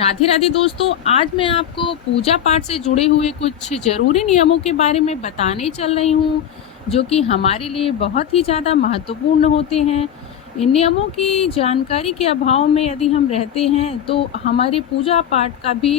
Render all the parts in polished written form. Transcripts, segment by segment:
राधे राधे दोस्तों, आज मैं आपको पूजा पाठ से जुड़े हुए कुछ ज़रूरी नियमों के बारे में बताने चल रही हूँ, जो कि हमारे लिए बहुत ही ज़्यादा महत्वपूर्ण होते हैं। इन नियमों की जानकारी के अभाव में यदि हम रहते हैं तो हमारे पूजा पाठ का भी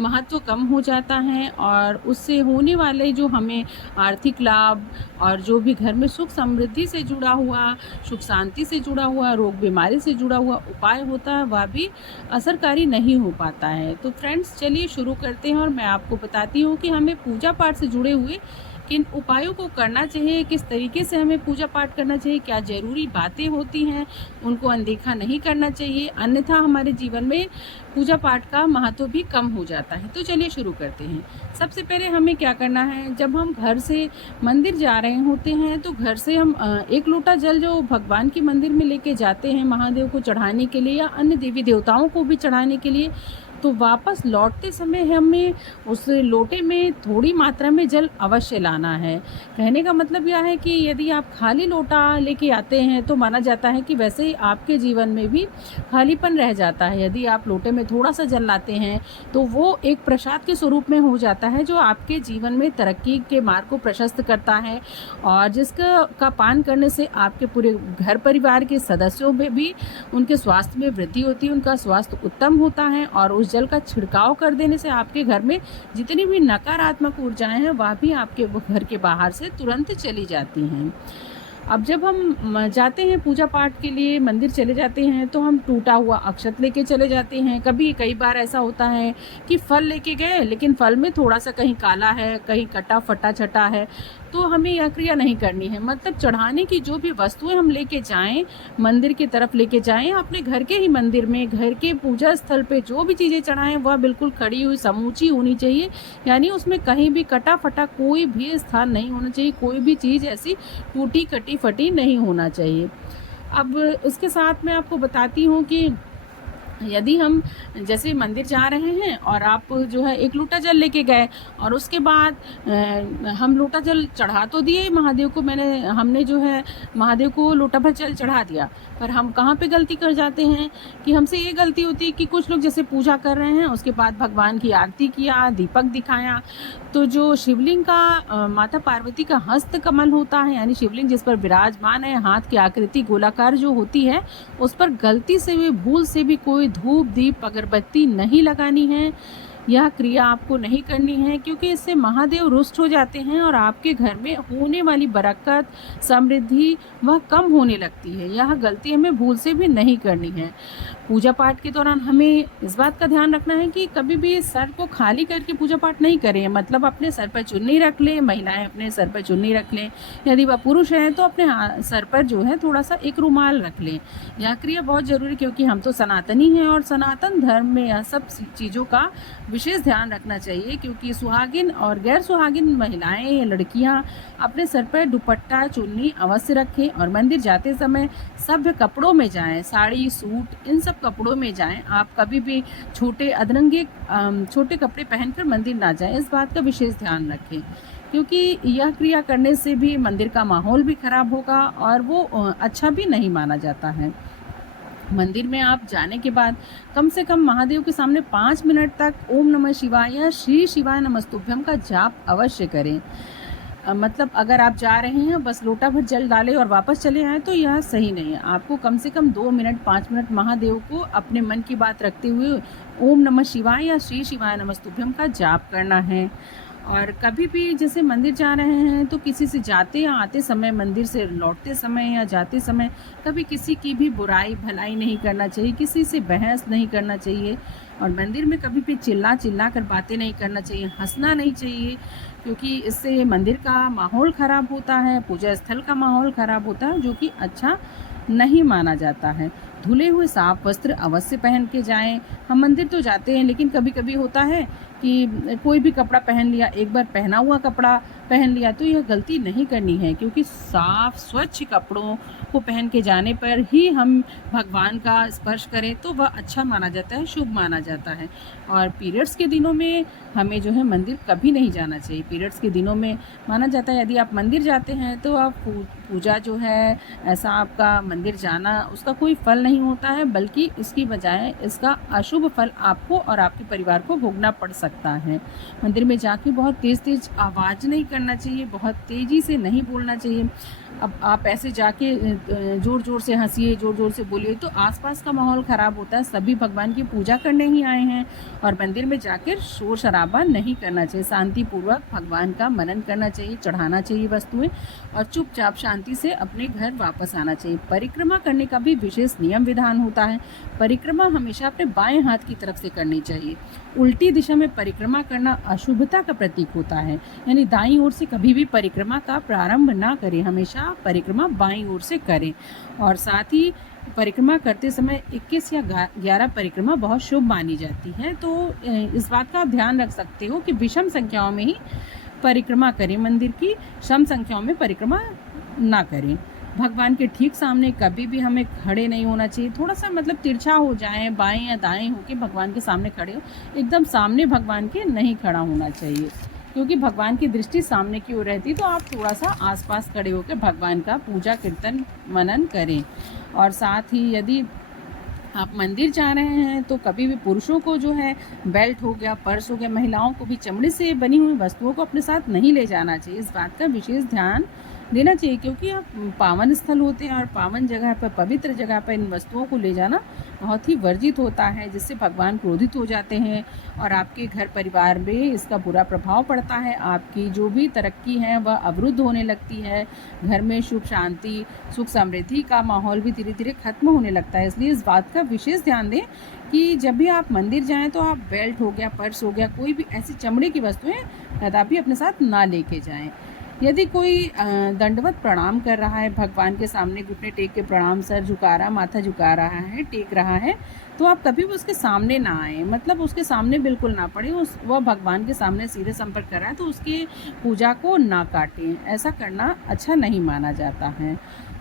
महत्व कम हो जाता है और उससे होने वाले जो हमें आर्थिक लाभ और जो भी घर में सुख समृद्धि से जुड़ा हुआ, सुख शांति से जुड़ा हुआ, रोग बीमारी से जुड़ा हुआ उपाय होता है, वह भी असरकारी नहीं हो पाता है। तो फ्रेंड्स, चलिए शुरू करते हैं और मैं आपको बताती हूँ कि हमें पूजा पाठ से जुड़े हुए किन उपायों को करना चाहिए, किस तरीके से हमें पूजा पाठ करना चाहिए, क्या ज़रूरी बातें होती हैं उनको अनदेखा नहीं करना चाहिए, अन्यथा हमारे जीवन में पूजा पाठ का महत्व भी कम हो जाता है। तो चलिए शुरू करते हैं। सबसे पहले हमें क्या करना है, जब हम घर से मंदिर जा रहे होते हैं तो घर से हम 1 लोटा जल जो भगवान के मंदिर में लेके जाते हैं महादेव को चढ़ाने के लिए या अन्य देवी देवताओं को भी चढ़ाने के लिए, तो वापस लौटते समय हमें उस लोटे में थोड़ी मात्रा में जल अवश्य लाना है। कहने का मतलब यह है कि यदि आप खाली लोटा लेके आते हैं तो माना जाता है कि वैसे ही आपके जीवन में भी खालीपन रह जाता है। यदि आप लोटे में थोड़ा सा जल लाते हैं तो वो एक प्रसाद के स्वरूप में हो जाता है, जो आपके जीवन में तरक्की के मार्ग को प्रशस्त करता है और जिसका पान करने से आपके पूरे घर परिवार के सदस्यों में भी उनके स्वास्थ्य में वृद्धि होती है, उनका स्वास्थ्य उत्तम होता है और उस जल का छिड़काव कर देने से आपके घर में जितनी भी नकारात्मक ऊर्जाएं हैं वह भी आपके घर के बाहर से तुरंत चली जाती हैं। अब जब हम जाते हैं पूजा पाठ के लिए, मंदिर चले जाते हैं, तो हम टूटा हुआ अक्षत लेके चले जाते हैं। कई बार ऐसा होता है कि फल लेके गए लेकिन फल में थोड़ा सा कहीं काला है, कहीं कटा फटा छटा है, तो हमें यह क्रिया नहीं करनी है। मतलब चढ़ाने की जो भी वस्तुएं हम लेके जाएं, मंदिर की तरफ लेके जाएं, अपने घर के ही मंदिर में, घर के पूजा स्थल पे जो भी चीज़ें चढ़ाएं वह बिल्कुल खड़ी हुई समूची होनी चाहिए। यानी उसमें कहीं भी कटा फटा कोई भी स्थान नहीं होना चाहिए, कोई भी चीज़ ऐसी टूटी कटी फटी नहीं होना चाहिए। अब इसके साथ मैं आपको बताती हूँ कि यदि हम जैसे मंदिर जा रहे हैं और आप जो है 1 लोटा जल लेके गए और उसके बाद हम लोटा जल चढ़ा तो दिए महादेव को, हमने जो है महादेव को लोटा भर जल चढ़ा दिया, पर हम कहाँ पे गलती कर जाते हैं कि हमसे ये गलती होती है कि कुछ लोग जैसे पूजा कर रहे हैं, उसके बाद भगवान की आरती किया, दीपक दिखाया, तो जो शिवलिंग का माता पार्वती का हस्त कमल होता है, यानी शिवलिंग जिस पर विराजमान है, हाथ की आकृति गोलाकार जो होती है, उस पर गलती से भी भूल से भी कोई धूप दीप अगरबत्ती नहीं लगानी है। यह क्रिया आपको नहीं करनी है, क्योंकि इससे महादेव रुष्ट हो जाते हैं और आपके घर में होने वाली बरकत समृद्धि वह कम होने लगती है। यह गलती हमें भूल से भी नहीं करनी है। पूजा पाठ के दौरान हमें इस बात का ध्यान रखना है कि कभी भी सर को खाली करके पूजा पाठ नहीं करें। मतलब अपने सर पर चुन्नी रख लें, महिलाएं अपने सर पर चुन्नी रख लें, यदि वह पुरुष हैं तो अपने सर पर जो है थोड़ा सा एक रुमाल रख लें। यह क्रिया बहुत ज़रूरी, क्योंकि हम तो सनातनी हैं और सनातन धर्म में यह सब चीज़ों का विशेष ध्यान रखना चाहिए, क्योंकि सुहागिन और गैर सुहागिन महिलाएं या लड़कियां अपने सर पर दुपट्टा चुन्नी अवश्य रखें और मंदिर जाते समय सभ्य कपड़ों में जाएं, साड़ी सूट इन सब कपड़ों में जाएं। आप कभी भी छोटे अधरंगे छोटे कपड़े पहनकर मंदिर ना जाएं, इस बात का विशेष ध्यान रखें, क्योंकि यह क्रिया करने से भी मंदिर का माहौल भी खराब होगा और वो अच्छा भी नहीं माना जाता है। मंदिर में आप जाने के बाद कम से कम महादेव के सामने 5 मिनट तक ओम नमः शिवाय या श्री शिवाय नमस्तुभ्यम का जाप अवश्य करें। मतलब अगर आप जा रहे हैं बस लोटा भर जल डालें और वापस चले आएँ तो यह सही नहीं है। आपको कम से कम 2 मिनट 5 मिनट महादेव को अपने मन की बात रखते हुए ओम नमः शिवाय या श्री शिवाय नमस्तुभ्यम का जाप करना है। और कभी भी जैसे मंदिर जा रहे हैं तो किसी से जाते या आते समय, मंदिर से लौटते समय या जाते समय कभी किसी की भी बुराई भलाई नहीं करना चाहिए, किसी से बहस नहीं करना चाहिए और मंदिर में कभी भी चिल्ला कर बातें नहीं करना चाहिए, हंसना नहीं चाहिए, क्योंकि इससे मंदिर का माहौल ख़राब होता है, पूजा स्थल का माहौल ख़राब होता है, जो कि अच्छा नहीं माना जाता है। धुले हुए साफ वस्त्र अवश्य पहन के जाएं। हम मंदिर तो जाते हैं लेकिन कभी कभी होता है कि कोई भी कपड़ा पहन लिया, एक बार पहना हुआ कपड़ा पहन लिया, तो यह गलती नहीं करनी है, क्योंकि साफ स्वच्छ कपड़ों को पहन के जाने पर ही हम भगवान का स्पर्श करें तो वह अच्छा माना जाता है, शुभ माना जाता है। और पीरियड्स के दिनों में हमें जो है मंदिर कभी नहीं जाना चाहिए। पीरियड्स के दिनों में माना जाता है यदि आप मंदिर जाते हैं तो आप पूजा जो है, ऐसा आपका मंदिर जाना उसका कोई फल नहीं होता है, बल्कि इसकी बजाय इसका अशुभ फल आपको और आपके परिवार को भोगना पड़ सकता है। मंदिर में जाके बहुत तेज़-तेज़ आवाज़ नहीं करना चाहिए, बहुत तेज़ी से नहीं बोलना चाहिए। अब आप ऐसे जाके ज़ोर-ज़ोर से हँसिए, ज़ोर-ज़ोर से बोलिए तो आस-पास का माहौल ख़राब होता है। सभी भगवान की पूजा करने ही आए हैं और मंदिर में जाकर शोर-शराबा नहीं करना चाहिए। शांतिपूर्वक भगवान का मनन करना चाहिए, चढ़ाना चाहिए वस्तुएँ और चुपचाप शांति से अपने घर वापस आना चाहिए। परिक्रमा करने का भी विशेष नियम विधान होता है। परिक्रमा हमेशा अपने बाएं हाथ की तरफ से करनी चाहिए। उल्टी दिशा में परिक्रमा करना अशुभता का प्रतीक होता है, यानी दाईं ओर से कभी भी परिक्रमा का प्रारंभ ना करें, हमेशा परिक्रमा बाईं ओर से करें। और साथ ही परिक्रमा करते समय 21 या 11 परिक्रमा बहुत शुभ मानी जाती है। तो इस बात का आप ध्यान रख सकते हो कि विषम संख्याओं में ही परिक्रमा करें, मंदिर की सम संख्याओं में परिक्रमा ना करें। भगवान के ठीक सामने कभी भी हमें खड़े नहीं होना चाहिए। थोड़ा सा मतलब तिरछा हो जाएं, बाएं या दाएं होके भगवान के सामने खड़े हो, एकदम सामने भगवान के नहीं खड़ा होना चाहिए, क्योंकि भगवान की दृष्टि सामने की ओर रहती है। तो आप थोड़ा सा आसपास खड़े होकर भगवान का पूजा कीर्तन मनन करें। और साथ ही यदि आप मंदिर जा रहे हैं तो कभी भी पुरुषों को जो है बेल्ट हो गया, पर्स हो गया, महिलाओं को भी चमड़े से बनी हुई वस्तुओं को अपने साथ नहीं ले जाना चाहिए। इस बात का विशेष ध्यान देना चाहिए, क्योंकि आप पावन स्थल होते हैं और पावन जगह पर, पवित्र जगह पर इन वस्तुओं को ले जाना बहुत ही वर्जित होता है, जिससे भगवान क्रोधित हो जाते हैं और आपके घर परिवार में इसका बुरा प्रभाव पड़ता है। आपकी जो भी तरक्की है वह अवरुद्ध होने लगती है। घर में सुख शांति, सुख समृद्धि का माहौल भी धीरे धीरे खत्म होने लगता है। इसलिए इस बात का विशेष ध्यान दें कि जब भी आप मंदिर जाएं तो आप बेल्ट हो गया, पर्स हो गया, कोई भी ऐसी चमड़े की वस्तुएं कदापि अपने साथ ना लेके जाएं। यदि कोई दंडवत प्रणाम कर रहा है, भगवान के सामने घुटने टेक के प्रणाम, सर झुका रहा, माथा झुका रहा है, टेक रहा है, तो आप कभी भी उसके सामने ना आए, मतलब उसके सामने बिल्कुल ना पड़े। वह भगवान के सामने सीधे संपर्क कर रहा है तो उसकी पूजा को ना काटें। ऐसा करना अच्छा नहीं माना जाता है।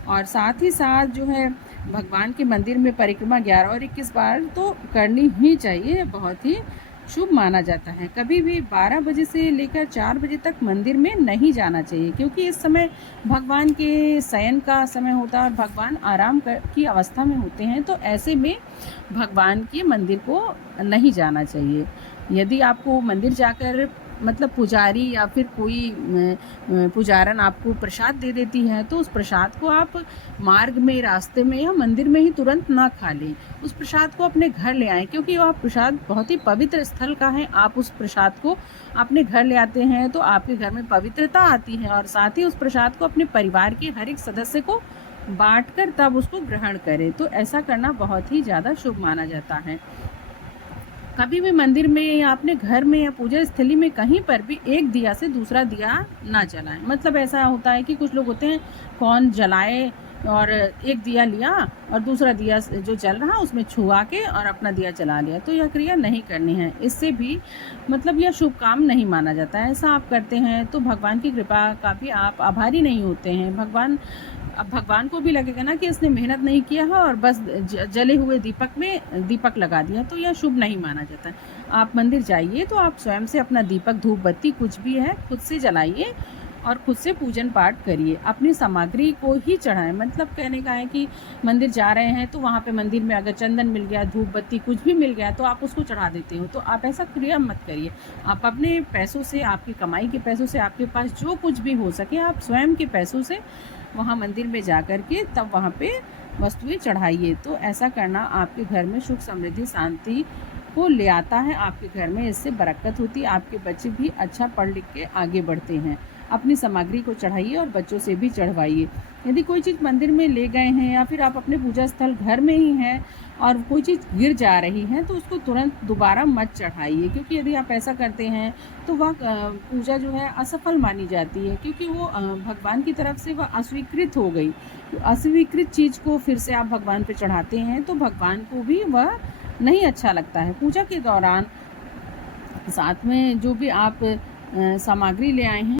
और साथ ही साथ जो है भगवान के मंदिर में परिक्रमा 11 और 21 बार तो करनी ही चाहिए, बहुत ही शुभ माना जाता है। कभी भी 12 बजे से लेकर 4 बजे तक मंदिर में नहीं जाना चाहिए, क्योंकि इस समय भगवान के शयन का समय होता है और भगवान आराम की अवस्था में होते हैं। तो ऐसे में भगवान के मंदिर को नहीं जाना चाहिए। यदि आपको मंदिर जाकर मतलब पुजारी या फिर कोई पुजारन आपको प्रसाद दे देती है तो उस प्रसाद को आप मार्ग में, रास्ते में या मंदिर में ही तुरंत ना खा लें। उस प्रसाद को अपने घर ले आएं, क्योंकि वह प्रसाद बहुत ही पवित्र स्थल का है। आप उस प्रसाद को अपने घर ले आते हैं तो आपके घर में पवित्रता आती है, और साथ ही उस प्रसाद को अपने परिवार के हर एक सदस्य को बांटकर तब उसको ग्रहण करें। तो ऐसा करना बहुत ही ज़्यादा शुभ माना जाता है। कभी भी मंदिर में या अपने घर में या पूजा स्थली में कहीं पर भी एक दिया से दूसरा दिया ना जलाएं। मतलब ऐसा होता है कि कुछ लोग होते हैं, कौन जलाए और एक दिया लिया और दूसरा दिया जो जल रहा उसमें छुआ के और अपना दिया जला लिया, तो यह क्रिया नहीं करनी है। इससे भी मतलब यह शुभ काम नहीं माना जाता है। ऐसा आप करते हैं तो भगवान की कृपा का भी आप आभारी नहीं होते हैं। अब भगवान को भी लगेगा ना कि इसने मेहनत नहीं किया है और बस जले हुए दीपक में दीपक लगा दिया, तो यह शुभ नहीं माना जाता है। आप मंदिर जाइए तो आप स्वयं से अपना दीपक, धूप बत्ती कुछ भी है खुद से जलाइए और खुद से पूजन पाठ करिए। अपनी सामग्री को ही चढ़ाएं। मतलब कहने का है कि मंदिर जा रहे हैं तो वहाँ पे मंदिर में अगर चंदन मिल गया, धूप बत्ती कुछ भी मिल गया तो आप उसको चढ़ा देते हो, तो आप ऐसा क्रिया मत करिए। आप अपने पैसों से, आपकी कमाई के पैसों से, आपके पास जो कुछ भी हो सके आप स्वयं के पैसों से वहाँ मंदिर में जा कर के तब वहाँ पे वस्तुएं चढ़ाइए। तो ऐसा करना आपके घर में सुख समृद्धि शांति को ले आता है। आपके घर में इससे बरकत होती है। आपके बच्चे भी अच्छा पढ़ लिख के आगे बढ़ते हैं। अपनी सामग्री को चढ़ाइए और बच्चों से भी चढ़वाइए। यदि कोई चीज़ मंदिर में ले गए हैं या फिर आप अपने पूजा स्थल घर में ही हैं और कोई चीज़ गिर जा रही है तो उसको तुरंत दोबारा मत चढ़ाइए, क्योंकि यदि आप ऐसा करते हैं तो वह पूजा जो है असफल मानी जाती है, क्योंकि वो भगवान की तरफ से वह अस्वीकृत हो गई। तो अस्वीकृत चीज़ को फिर से आप भगवान पे चढ़ाते हैं तो भगवान को भी वह नहीं अच्छा लगता है। पूजा के दौरान साथ में जो भी आप सामग्री ले आए हैं,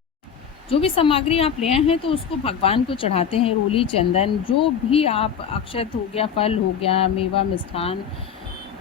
जो भी सामग्री आप ले आए हैं तो उसको भगवान को चढ़ाते हैं। रोली, चंदन, जो भी आप, अक्षत हो गया, फल हो गया, मेवा, मिष्ठान,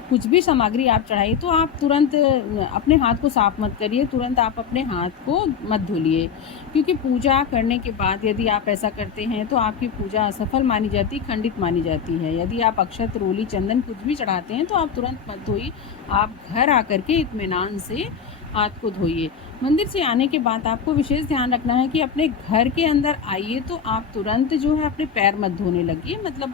कुछ भी सामग्री आप चढ़ाइए तो आप तुरंत अपने हाथ को साफ मत करिए, तुरंत आप अपने हाथ को मत धुलिए, क्योंकि पूजा करने के बाद यदि आप ऐसा करते हैं तो आपकी पूजा असफल मानी जाती, खंडित मानी जाती है। यदि आप अक्षत, रोली, चंदन कुछ भी चढ़ाते हैं तो आप तुरंत मत धोइए, आप घर आकर के इत्मीनान से हाथ को धोइए। मंदिर से आने के बाद आपको विशेष ध्यान रखना है कि अपने घर के अंदर आइए तो आप तुरंत जो है अपने पैर मत धोने लगिए, मतलब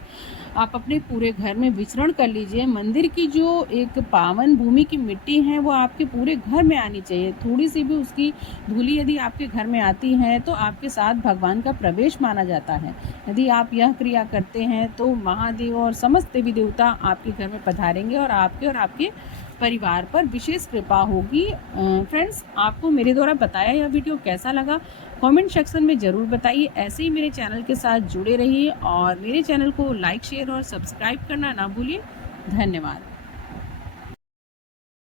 आप अपने पूरे घर में विचरण कर लीजिए। मंदिर की जो एक पावन भूमि की मिट्टी है वो आपके पूरे घर में आनी चाहिए। थोड़ी सी भी उसकी धूली यदि आपके घर में आती है तो आपके साथ भगवान का प्रवेश माना जाता है। यदि आप यह क्रिया करते हैं तो महादेव और समस्त देवी देवता आपके घर में पधारेंगे और आपके परिवार पर विशेष कृपा होगी। फ्रेंड्स, आपको मेरे द्वारा बताया यह वीडियो कैसा लगा कमेंट सेक्शन में ज़रूर बताइए। ऐसे ही मेरे चैनल के साथ जुड़े रहिए और मेरे चैनल को लाइक, शेयर और सब्सक्राइब करना ना भूलिए। धन्यवाद।